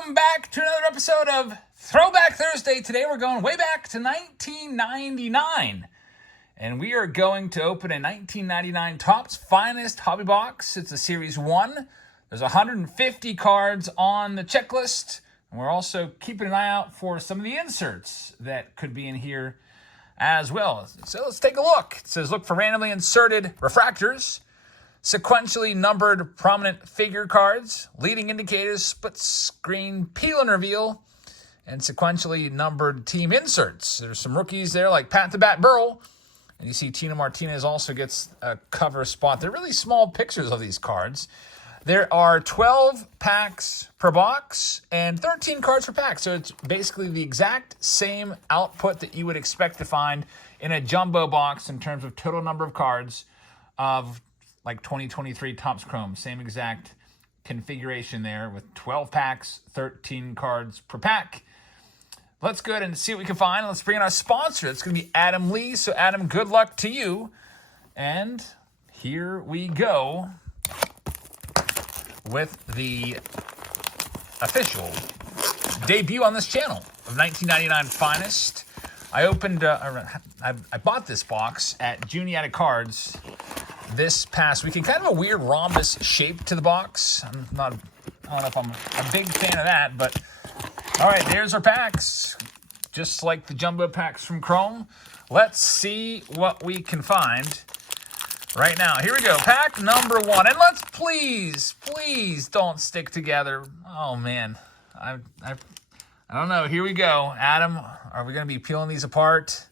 welcome back to another episode of Throwback Thursday. Today we're going way back to 1999. And we are going to open a 1999 TOPPS Finest Hobby Box. It's a Series 1. There's 150 cards on the checklist. And we're also keeping an eye out for some of the inserts that could be in here as well. So let's take a look. It says, look for randomly inserted refractors, sequentially numbered prominent figure cards, leading indicators, split screen peel and reveal, and sequentially numbered team inserts. There's some rookies there like Pat the Bat Burrell, and you see Tina Martinez also gets a cover spot. They're really small pictures of these cards. There are 12 packs per box and 13 cards per pack, so it's basically the exact same output that you would expect to find in a jumbo box in terms of total number of cards of like 2023 TOPPS Chrome. Same exact configuration there with 12 packs, 13 cards per pack. Let's go ahead and see what we can find. Let's bring in our sponsor. It's going to be Adam Lee. So Adam, good luck to you. And here we go with the official debut on this channel of 1999 Finest. I bought this box at Juniata Cards this past weekend. Kind of a weird rhombus shape to the box. I don't know if I'm a big fan of that, but all right, there's our packs. Just like the jumbo packs from Chrome. Let's see what we can find right now. Here we go, pack number 1. And let's please don't stick together. Oh man, I don't know. Here we go. Adam, are we gonna be peeling these apart?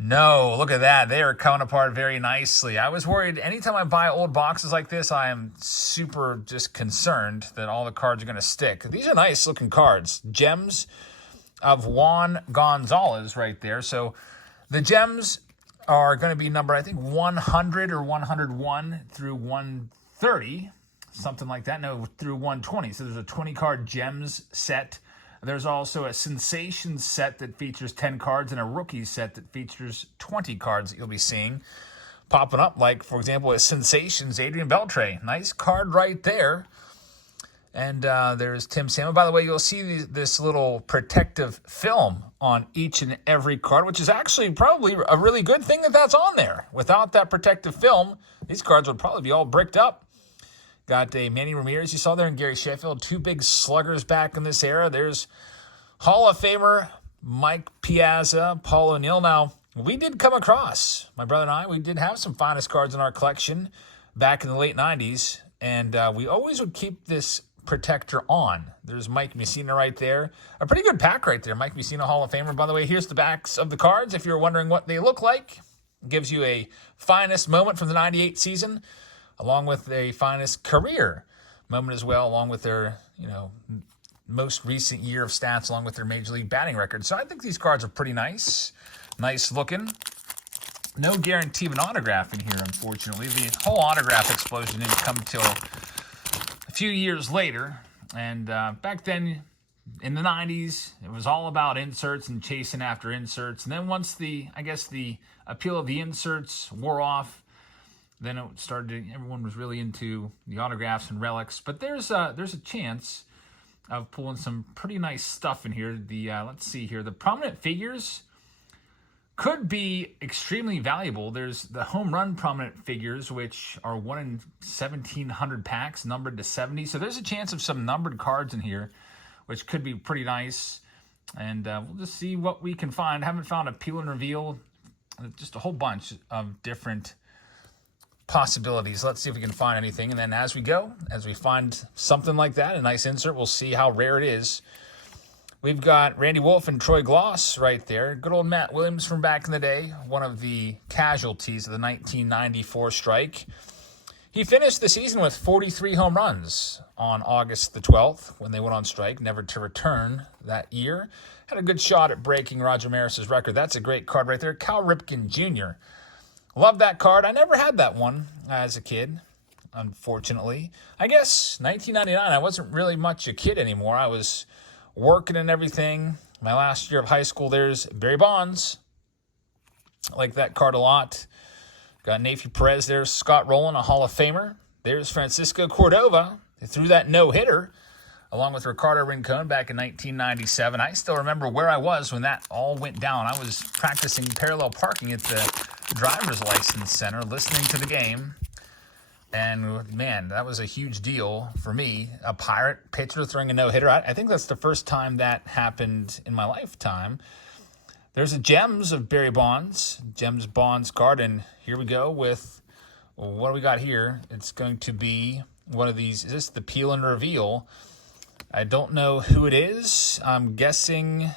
No, look at that. They are coming apart very nicely. I was worried anytime I buy old boxes like this, I am super just concerned that all the cards are going to stick. These are nice looking cards. Gems of Juan Gonzalez right there. So the gems are going to be numbered, I think, 100 or 101 through 130, something like that. No, through 120. So there's a 20-card gems set. There's also a Sensations set that features 10 cards and a Rookie set that features 20 cards that you'll be seeing popping up. Like, for example, a Sensations Adrian Beltre. Nice card right there. And there's Tim Salmon. By the way, you'll see this little protective film on each and every card, which is actually probably a really good thing that that's on there. Without that protective film, these cards would probably be all bricked up. Got a Manny Ramirez, you saw there, and Gary Sheffield, 2 big sluggers back in this era. There's Hall of Famer Mike Piazza, Paul O'Neill. Now, we did come across, my brother and I, we did have some Finest cards in our collection back in the late 90s, and we always would keep this protector on. There's Mike Mussina right there. A pretty good pack right there. Mike Mussina, Hall of Famer. By the way, here's the backs of the cards if you're wondering what they look like. It gives you a Finest moment from the 98 season, along with a Finest career moment as well, along with their, most recent year of stats, along with their Major League batting record. So I think these cards are pretty nice. Nice looking. No guarantee of an autograph in here, unfortunately. The whole autograph explosion didn't come until a few years later. And back then, in the 90s, it was all about inserts and chasing after inserts. And then once the appeal of the inserts wore off, then it started. Everyone was really into the autographs and relics. But there's a chance of pulling some pretty nice stuff in here. Let's see here. The prominent figures could be extremely valuable. There's the home run prominent figures, which are 1 in 1,700 packs, numbered to 70. So there's a chance of some numbered cards in here, which could be pretty nice. And we'll just see what we can find. Haven't found a peel and reveal. Just a whole bunch of different possibilities. Let's see if we can find anything. And then as we find something like that, a nice insert, we'll see how rare it is. We've got Randy Wolf and Troy Gloss right there. Good old Matt Williams from back in the day, one of the casualties of the 1994 strike. He finished the season with 43 home runs on August the 12th when they went on strike, never to return that year. Had a good shot at breaking Roger Maris's record. That's a great card right there. Cal Ripken Jr. Love that card. I never had that one as a kid, unfortunately. I guess 1999, I wasn't really much a kid anymore. I was working and everything. My last year of high school, there's Barry Bonds. I like that card a lot. Got Nathan Perez there, Scott Rowland, a Hall of Famer. There's Francisco Cordova. They threw that no-hitter along with Ricardo Rincon back in 1997. I still remember where I was when that all went down. I was practicing parallel parking at the driver's license center, listening to the game. And, man, that was a huge deal for me. A Pirate pitcher throwing a no-hitter. I think that's the first time that happened in my lifetime. There's a Gems of Barry Bonds, Gems Bonds card. And here we go with, what do we got here? It's going to be one of these. Is this the peel and reveal? I don't know who it is. I'm guessing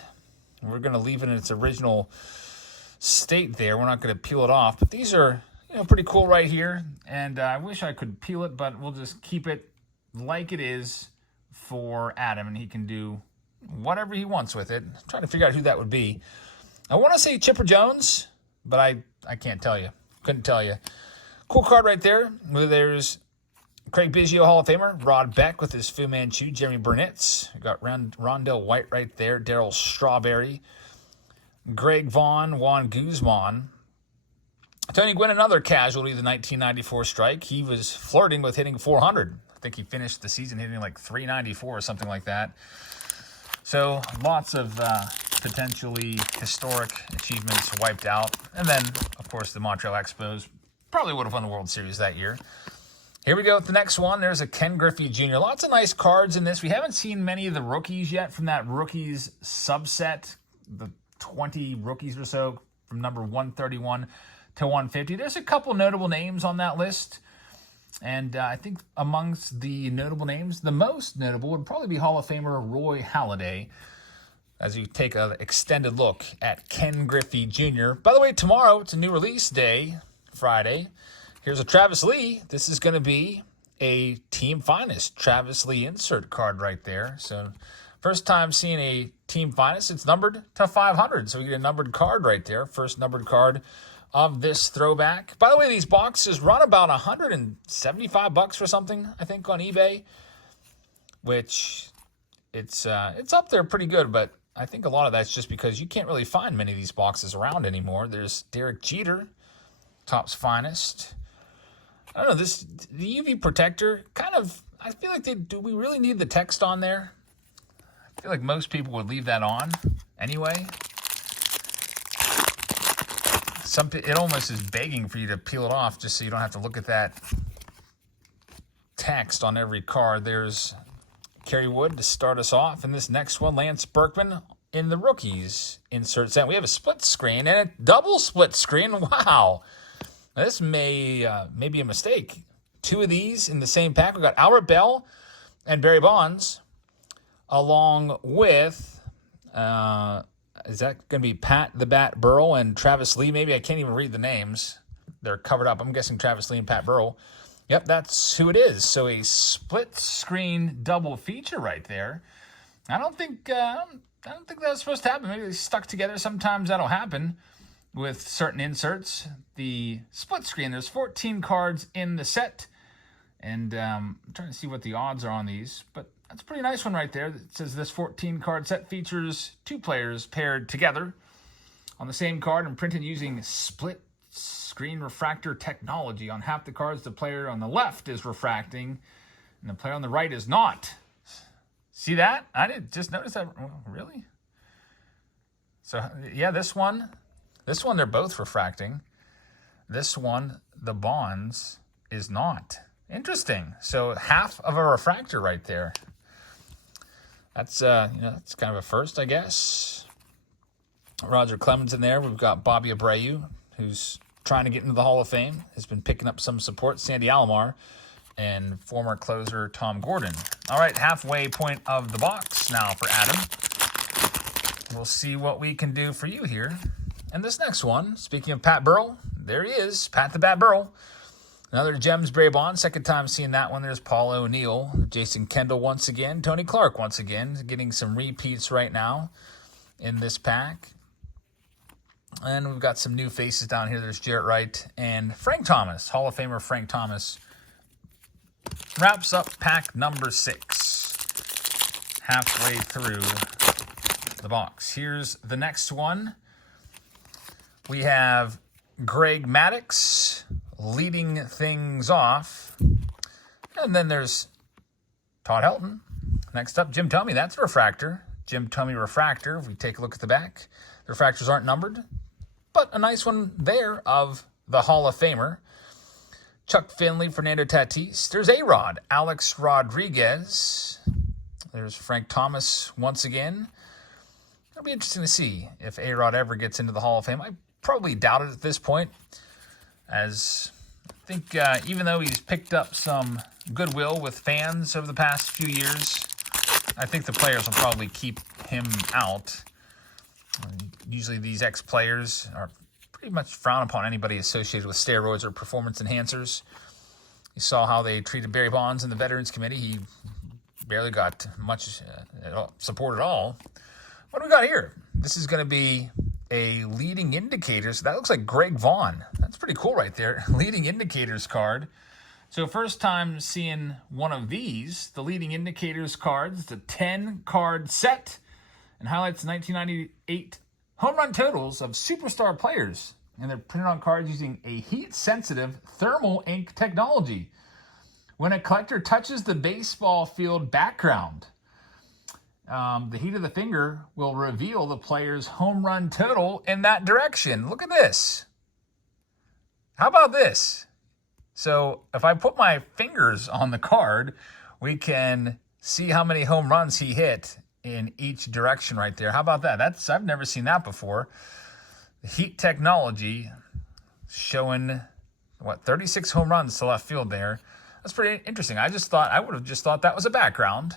we're going to leave it in its original state there. We're not going to peel it off. But these are, pretty cool right here. And I wish I could peel it, but we'll just keep it like it is for Adam, and he can do whatever he wants with it. I'm trying to figure out who that would be. I want to say Chipper Jones, but I can't tell you. Couldn't tell you. Cool card right there. There's Craig Biggio, Hall of Famer. Rod Beck with his Fu Manchu. Jeremy Burnitz. We got Rondell White right there. Darryl Strawberry. Greg Vaughn. Juan Guzman. Tony Gwynn, another casualty of the 1994 strike. He was flirting with hitting 400. I think he finished the season hitting like 394 or something like that. So lots of potentially historic achievements wiped out. And then, of course, the Montreal Expos probably would have won the World Series that year. Here we go with the next one. There's a Ken Griffey Jr. Lots of nice cards in this. We haven't seen many of the rookies yet from that rookies subset, the 20 rookies or so from number 131 to 150. There's a couple notable names on that list. And I think amongst the notable names, the most notable would probably be Hall of Famer Roy Halladay, as you take an extended look at Ken Griffey Jr. By the way, tomorrow, it's a new release day, Friday. Here's a Travis Lee. This is going to be a Team Finest Travis Lee insert card right there. So first time seeing a Team Finest. It's numbered to 500. So we get a numbered card right there. First numbered card of this throwback. By the way, these boxes run about $175 or something, I think, on eBay, which it's up there pretty good, but I think a lot of that's just because you can't really find many of these boxes around anymore. There's Derek Jeter, Topps Finest. I don't know, the UV protector, kind of, I feel like do we really need the text on there? I feel like most people would leave that on anyway. It almost is begging for you to peel it off just so you don't have to look at that text on every card. There's Kerry Wood to start us off. And this next one, Lance Berkman in the rookies insert set. We have a split screen and a double split screen. Wow. Now this may be a mistake. Two of these in the same pack. We've got Albert Bell and Barry Bonds, along with... is that going to be Pat the Bat Burrell and Travis Lee? Maybe I can't even read the names. They're covered up. I'm guessing Travis Lee and Pat Burrell. Yep, that's who it is. So a split screen double feature right there. I don't think that was supposed to happen. Maybe they stuck together. Sometimes that'll happen with certain inserts. The split screen, there's 14 cards in the set. And I'm trying to see what the odds are on these, but that's a pretty nice one right there. It says this 14-card set features two players paired together on the same card and printed using split screen refractor technology. On half the cards, the player on the left is refracting, and the player on the right is not. See that? I didn't just notice that. Really? So, yeah, this one, they're both refracting. This one, the Bonds, is not. Interesting. So half of a refractor right there. That's that's kind of a first, I guess. Roger Clemens in there. We've got Bobby Abreu, who's trying to get into the Hall of Fame. Has been picking up some support. Sandy Alomar and former closer Tom Gordon. All right, halfway point of the box now for Adam. We'll see what we can do for you here. And this next one, speaking of Pat Burrell, there he is, Pat the Bat Burrell. Another Gems Barry Bonds, second time seeing that one. There's Paul O'Neill, Jason Kendall once again, Tony Clark once again, getting some repeats right now in this pack. And we've got some new faces down here. There's Jarrett Wright and Frank Thomas, Hall of Famer Frank Thomas. Wraps up pack number 6, halfway through the box. Here's the next one. We have Greg Maddux leading things off. And then there's Todd Helton, Next up, Jim Thome. That's a refractor. Jim Thome refractor. If we take a look at the back, the refractors aren't numbered, but a nice one there of the Hall of Famer. Chuck Finley, Fernando Tatis. There's A-Rod, Alex Rodriguez. There's Frank Thomas once again. It'll be interesting to see if A-Rod ever gets into the Hall of Fame. I probably doubt it at this point, as I think even though he's picked up some goodwill with fans over the past few years, I think the players will probably keep him out. Usually these ex-players are pretty much frown upon anybody associated with steroids or performance enhancers. You saw how they treated Barry Bonds in the Veterans Committee. He barely got much support at all. What do we got here? This is going to be a leading indicators. That looks like Greg Vaughn. That's pretty cool right there. Leading indicators card. So first time seeing one of these, the leading indicators cards. It's a 10-card set and highlights 1998 home run totals of superstar players. And they're printed on cards using a heat-sensitive thermal ink technology. When a collector touches the baseball field background, the heat of the finger will reveal the player's home run total in that direction. Look at this. How about this? So if I put my fingers on the card, we can see how many home runs he hit in each direction right there. How about that? I've never seen that before. The heat technology showing, 36 home runs to left field there. That's pretty interesting. I would have just thought that was a background.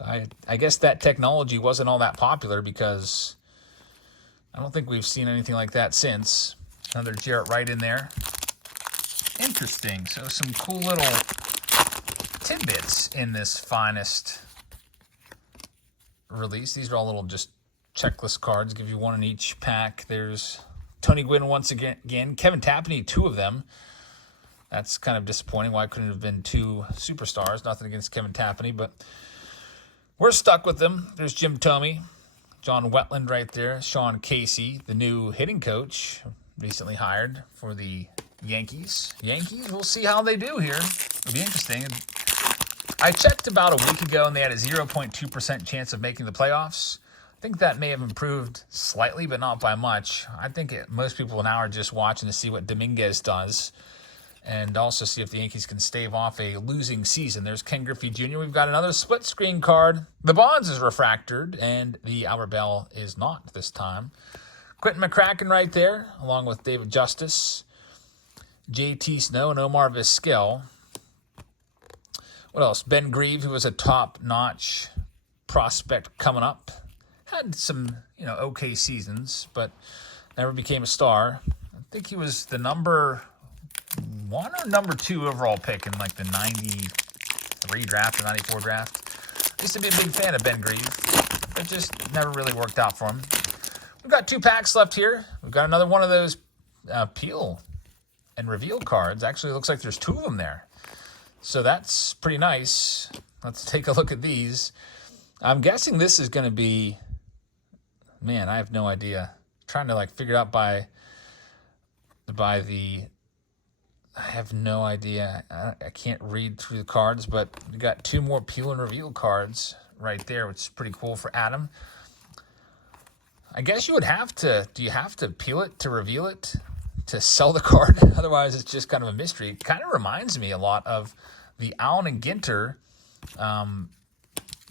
I guess that technology wasn't all that popular because I don't think we've seen anything like that since. Another Jarrett Wright in there. Interesting. So some cool little tidbits in this finest release. These are all little just checklist cards. Give you one in each pack. There's Tony Gwynn once again. Kevin Tapani, 2 of them. That's kind of disappointing. Why couldn't it have been 2 superstars? Nothing against Kevin Tapani, but we're stuck with them. There's Jim Thome, John Wetland right there, Sean Casey, the new hitting coach, recently hired for the Yankees. We'll see how they do here. It'll be interesting. I checked about a week ago, and they had a 0.2% chance of making the playoffs. I think that may have improved slightly, but not by much. I think most people now are just watching to see what Dominguez does and also see if the Yankees can stave off a losing season. There's Ken Griffey Jr. We've got another split screen card. The Bonds is refractored, and the Albert Bell is not this time. Quentin McCracken right there, along with David Justice, J.T. Snow, and Omar Vizquel. What else? Ben Grieve, who was a top-notch prospect coming up. Had some, okay seasons, but never became a star. I think he was the number 1 or number 2 overall pick in like the 93 draft or 94 draft. I used to be a big fan of Ben Grieve. It just never really worked out for him. We've got 2 packs left here. We've got another one of those peel and reveal cards. Actually, it looks like there's 2 of them there. So that's pretty nice. Let's take a look at these. I'm guessing this is going to be, man, I have no idea. Trying to figure out by the, I have no idea. I can't read through the cards, but we got 2 more peel and reveal cards right there, which is pretty cool for Adam. I guess you would have to, do you have to peel it to reveal it to sell the card? Otherwise, it's just kind of a mystery. It kind of reminds me a lot of the Allen and Ginter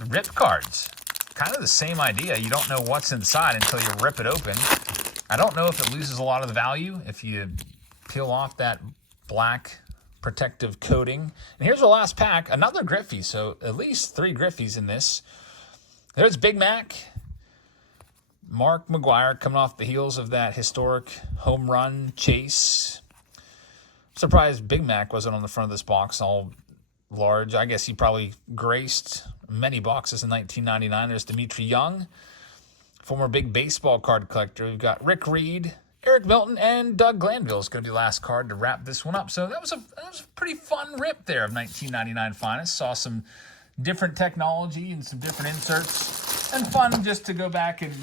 rip cards. Kind of the same idea. You don't know what's inside until you rip it open. I don't know if it loses a lot of the value if you peel off that black protective coating. And here's our last pack, another Griffey. So at least 3 Griffies in this. There's Big Mac. Mark McGwire coming off the heels of that historic home run chase. Surprised Big Mac wasn't on the front of this box all large. I guess he probably graced many boxes in 1999. There's Dimitri Young, former big baseball card collector. We've got Rick Reed, Eric Milton, and Doug Glanville is going to be the last card to wrap this one up. So that was a pretty fun rip there of 1999 Finest. Saw some different technology and some different inserts, and fun just to go back and,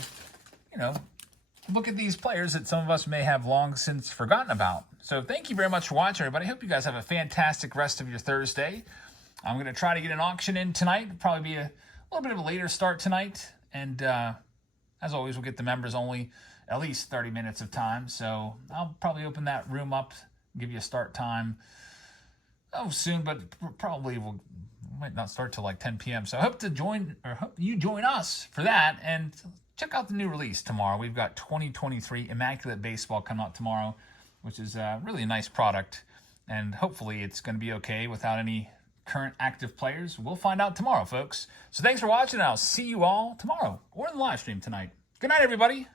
look at these players that some of us may have long since forgotten about. So thank you very much for watching, everybody. I hope you guys have a fantastic rest of your Thursday. I'm going to try to get an auction in tonight. Probably be a little bit of a later start tonight. And as always, we'll get the members only at least 30 minutes of time. So I'll probably open that room up, give you a start time soon, but probably might not start till like 10 p.m. So I hope you join us for that. And check out the new release tomorrow. We've got 2023 Immaculate Baseball coming out tomorrow, which is really a nice product. And hopefully it's going to be okay without any current active players. We'll find out tomorrow, folks. So thanks for watching, and I'll see you all tomorrow or in the live stream tonight. Good night, everybody.